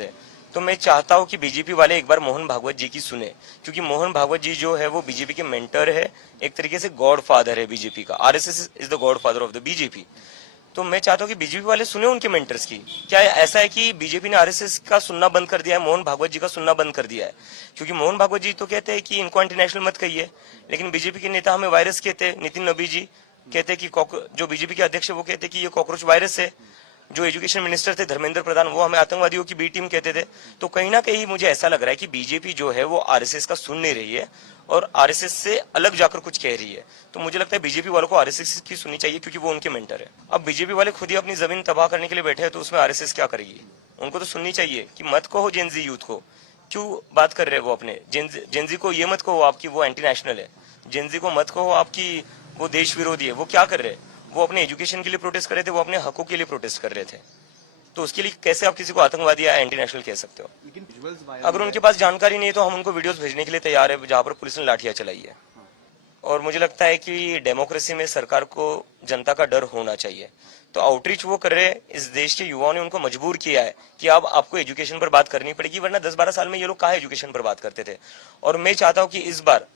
है। तो मैं चाहता हूं कि बीजेपी वाले एक बार मोहन भागवत जी की सुने, क्योंकि मोहन भागवत जी जो है वो बीजेपी के मेंटर है, एक तरीके से गॉड फादर है बीजेपी का। RSS is the God father of the BJP. तो मैं चाहता हूं कि बीजेपी वाले सुने उनके मेंटर्स की। क्या ऐसा है कि बीजेपी ने आरएसएस का सुनना बंद कर दिया है, मोहन भागवत जी का सुनना बंद कर दिया है? क्योंकि मोहन भागवत जी तो कहते हैं कि इनको एंटी नेशनल मत कहिए, लेकिन बीजेपी के नेता हमें वायरस कहते हैं। नितिन नबी जी कहते हैं कि जो बीजेपी के अध्यक्ष है वो कहते हैं कि ये कॉकरोच वायरस है। जो एजुकेशन मिनिस्टर थे धर्मेंद्र प्रधान, वो हमें आतंकवादियों की बी टीम कहते थे। तो कहीं ना कहीं मुझे ऐसा लग रहा है कि बीजेपी जो है वो आरएसएस का सुन नहीं रही है और आरएसएस से अलग जाकर कुछ कह रही है। तो मुझे लगता है बीजेपी वालों को आरएसएस की सुननी चाहिए, क्योंकि वो उनके मेंटर है। अब बीजेपी वाले खुद ही अपनी जमीन तबाह करने के लिए बैठे हैं, तो उसमें आरएसएस क्या करेगी? उनको तो सुननी चाहिए कि मत कहो जेनजी यूथ को। क्यों बात कर रहे हैं वो अपने जेनजी को? ये मत कहो आपकी वो एंटी नेशनल है। जेनजी को मत कहो आपकी वो देश विरोधी है। वो क्या कर रहे हैं? वो अपने एजुकेशन के लिए प्रोटेस्ट कर रहे थे, वो अपने हकों के लिए प्रोटेस्ट कर रहे थे। तो उसके लिए कैसे आप किसी को आतंकवादी या एंटी नेशनल कह सकते हो? अगर उनके पास जानकारी नहीं है तो हम उनको वीडियोस भेजने के लिए तैयार है जहां पर पुलिस ने लाठियां चलाई है। और मुझे लगता है कि डेमोक्रेसी में सरकार को जनता का डर होना चाहिए। तो आउटरीच वो कर रहे हैं, इस देश के युवाओं ने उनको मजबूर किया है कि अब आपको एजुकेशन पर बात करनी पड़ेगी, वरना 10-12 साल में ये लोग कहाँ एजुकेशन पर बात करते थे। और मैं चाहता हूँ कि इस बार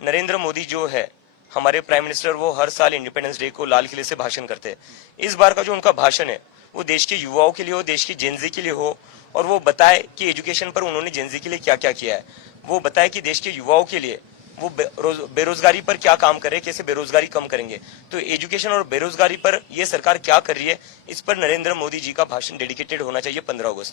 नरेंद्र मोदी जो है हमारे प्राइम मिनिस्टर, वो हर साल इंडिपेंडेंस डे को लाल किले से भाषण करते हैं। इस बार का जो उनका भाषण है वो देश के युवाओं के लिए हो, देश की जेनजी के लिए हो, और वो बताए कि एजुकेशन पर उन्होंने जेनजी के लिए क्या क्या किया है। वो बताए कि देश के युवाओं के लिए वो बेरोजगारी पर क्या काम करे, कैसे बेरोजगारी कम करेंगे। तो एजुकेशन और बेरोजगारी पर ये सरकार क्या कर रही है, इस पर नरेंद्र मोदी जी का भाषण डेडिकेटेड होना चाहिए 15 अगस्त।